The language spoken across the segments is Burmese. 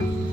Bye.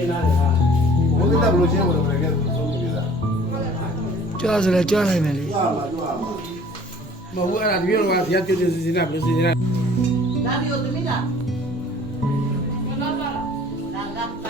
တင်လာတယ်ဟာဘုန်းကြီးကဘလို့ချင်းဘလို့လည်းကဲသုံးနေပြီလားကြားစလဲကြားနိုင်တယ်လေမဟုတ်အဲ့ဒါဒီရောကဖျက်ကျူးစစ်စစ်နာပြစစ်စစ်နာလာဒီတို့မိတာလာလာလာလာ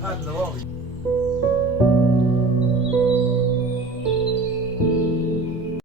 Hello.